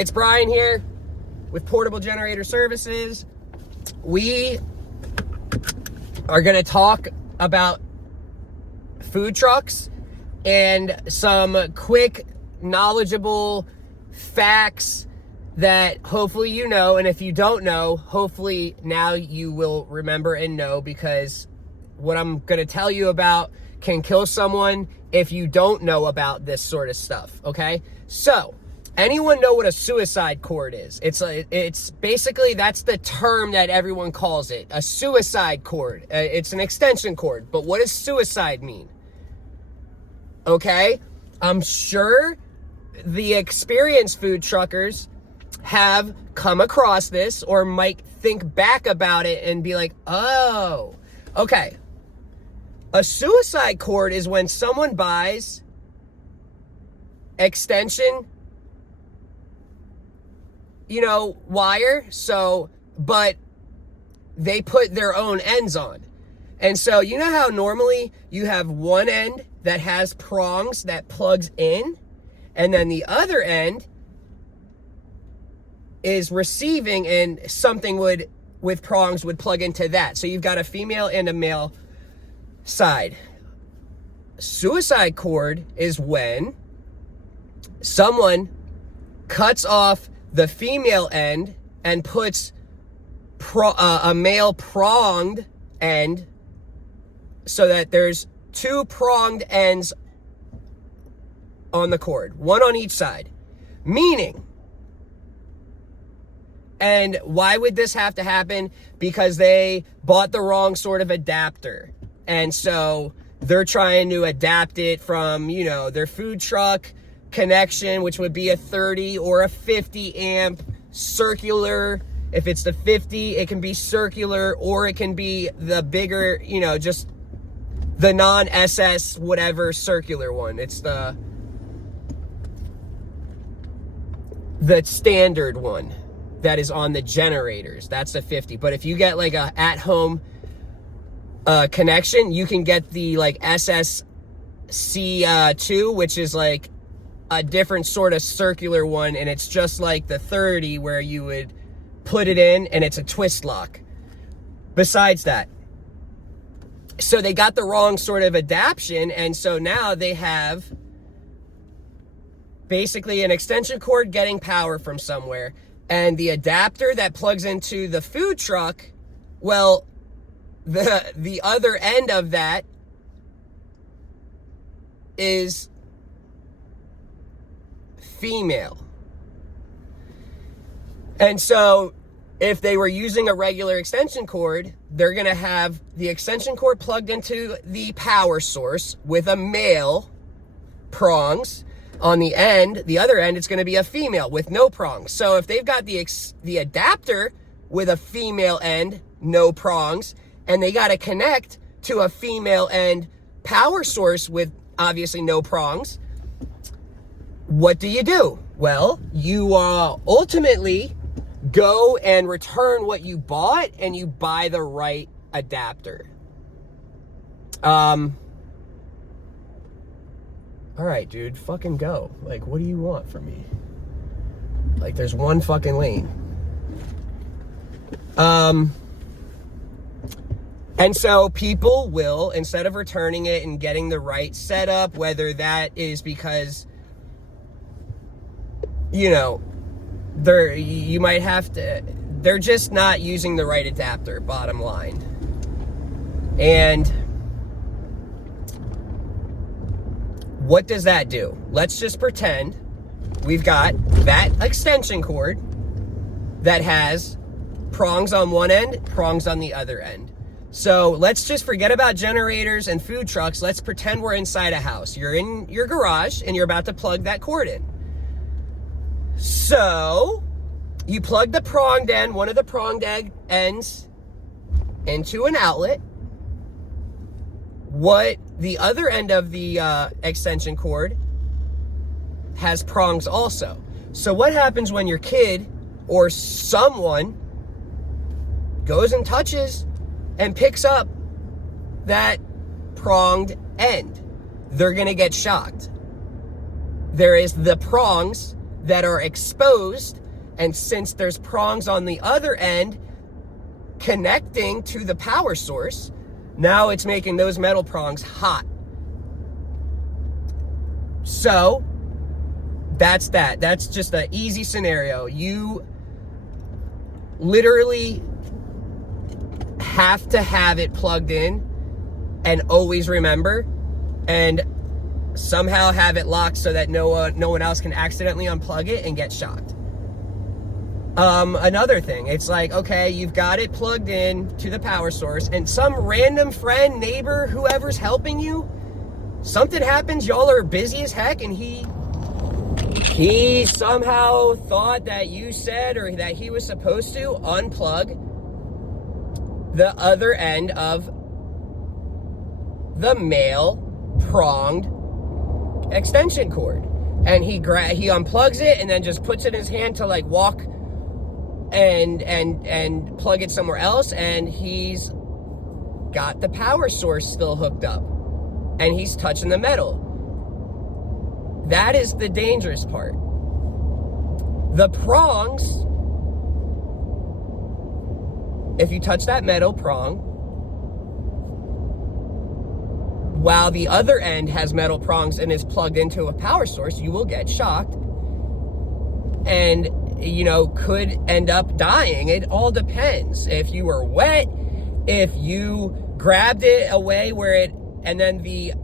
It's Brian here with Portable Generator Services. We are going to talk about food trucks and some quick, knowledgeable facts that hopefully you know, and if you don't know, hopefully now you will remember and know, because what I'm going to tell you about can kill someone if you don't know about this sort of stuff, okay? So, anyone know what a suicide cord is? It's basically, that's the term that everyone calls it, a suicide cord. It's an extension cord, but what does suicide mean? Okay, I'm sure the experienced food truckers have come across this or might think back about it and be like, oh, okay. A suicide cord is when someone buys extension, wire, but they put their own ends on. And so, you know how normally you have one end that has prongs that plugs in, and then the other end is receiving, and something with prongs would plug into that. So you've got a female and a male side. Suicide cord is when someone cuts off the female end and puts a male pronged end, so that there's two pronged ends on the cord, one on each side. Meaning, and why would this have to happen? Because they bought the wrong sort of adapter. And so they're trying to adapt it from, their food truck connection, which would be a 30 or a 50 amp circular. If it's the 50, it can be circular, or it can be the bigger, just the non-SS whatever circular one. It's the standard one that is on the generators. That's the 50. But if you get like a at-home connection, you can get the like SSC2, which is like a different sort of circular one, and it's just like the 30 where you would put it in and it's a twist lock. Besides that, so they got the wrong sort of adaptation, and so now they have basically an extension cord getting power from somewhere, and the adapter that plugs into the food truck, well, the other end of that is female. And so if they were using a regular extension cord, they're going to have the extension cord plugged into the power source with a male prongs. On the end, the other end, it's going to be a female with no prongs. So if they've got the adapter with a female end, no prongs, and they got to connect to a female end power source with obviously no prongs, what do? Well, you ultimately go and return what you bought, and you buy the right adapter. All right, dude, fucking go. Like, what do you want from me? Like, there's one fucking lane. And so people will, instead of returning it and getting the right setup, whether that is because, they're just not using the right adapter, bottom line. And what does that do? Let's just pretend we've got that extension cord that has prongs on one end, prongs on the other end. So let's just forget about generators and food trucks. Let's pretend we're inside a house. You're in your garage and you're about to plug that cord in. So you plug the pronged end, one of the pronged ends, into an outlet. What the other end of the extension cord has prongs also. So what happens when your kid or someone goes and touches and picks up that pronged end? They're gonna get shocked. There is the prongs that are exposed, and since there's prongs on the other end connecting to the power source, now it's making those metal prongs hot. So that's that. That's just an easy scenario. You literally have to have it plugged in and always remember, and somehow have it locked so that no one else can accidentally unplug it and get shocked. Another thing, it's like, okay, you've got it plugged in to the power source, and some random friend, neighbor, whoever's helping you, something happens, y'all are busy as heck, and he somehow thought that you said, or that he was supposed to unplug the other end of the male pronged extension cord, and he unplugs it and then just puts it in his hand to like walk and plug it somewhere else, and he's got the power source still hooked up and he's touching the metal. That is the dangerous part. The prongs, if you touch that metal prong while the other end has metal prongs and is plugged into a power source, you will get shocked and, you know, could end up dying. It all depends. If you were wet, if you grabbed it away where it, and then the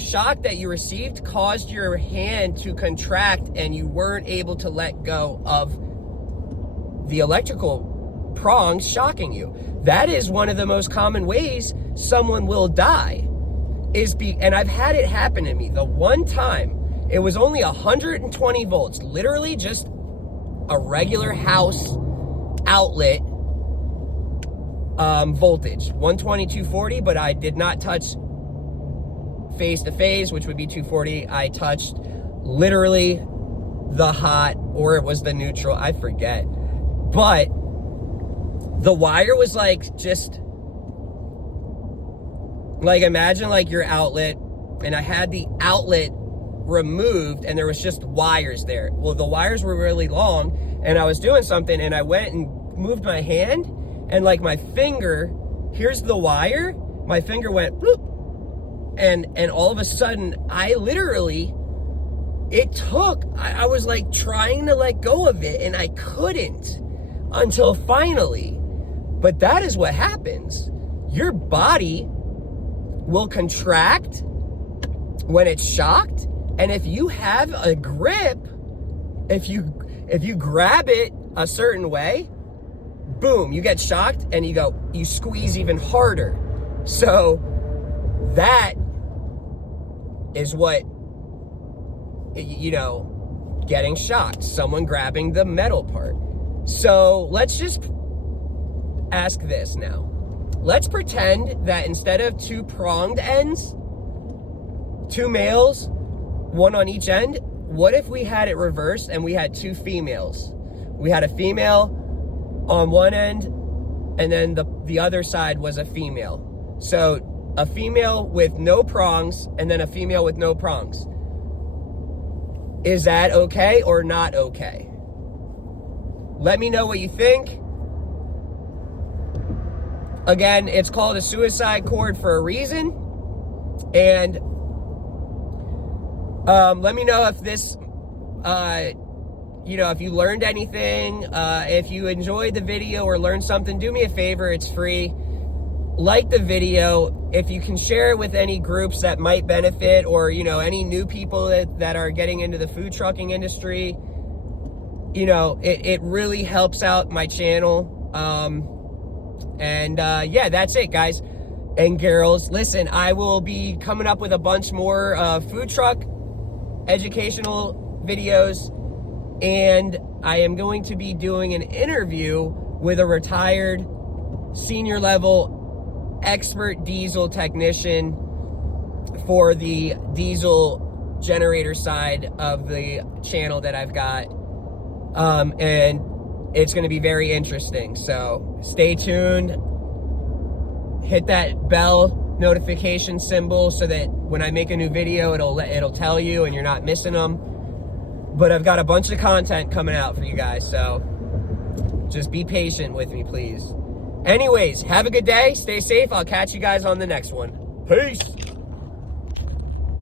shock that you received caused your hand to contract and you weren't able to let go of the electrical prongs shocking you. That is one of the most common ways someone will die, and I've had it happen to me. The one time, it was only 120 volts, literally just a regular house outlet voltage, 120, 240, but I did not touch phase to phase, which would be 240. I touched literally the hot, or it was the neutral, I forget. But the wire was like, just like, imagine like your outlet, and I had the outlet removed and there was just wires there. Well, the wires were really long, and I was doing something and I went and moved my hand, and like my finger, here's the wire, my finger went bloop, and all of a sudden I literally, I was like trying to let go of it and I couldn't until finally. But that is what happens. Your body will contract when it's shocked, and if you have a grip, if you grab it a certain way, boom, you get shocked and you squeeze even harder. So that is what, you know, getting shocked, someone grabbing the metal part. So let's just ask this now. Let's pretend that instead of two pronged ends, two males, one on each end, what if we had it reversed and we had two females? We had a female on one end, and then the other side was a female. So a female with no prongs and then a female with no prongs. Is that okay or not okay? Let me know what you think. Again, it's called a suicide cord for a reason. And let me know if this, if you learned anything, if you enjoyed the video or learned something, do me a favor, it's free. Like the video. If you can share it with any groups that might benefit, or, you know, any new people that are getting into the food trucking industry, you know, it really helps out my channel. Yeah, that's it, guys and girls. Listen, I will be coming up with a bunch more food truck educational videos, and I am going to be doing an interview with a retired senior level expert diesel technician for the diesel generator side of the channel that I've got, and it's going to be very interesting. So stay tuned, hit that bell notification symbol so that when I make a new video, it'll tell you and you're not missing them. but I've got a bunch of content coming out for you guys, so just be patient with me, please. Anyways, have a good day. Stay safe. I'll catch you guys on the next one. Peace.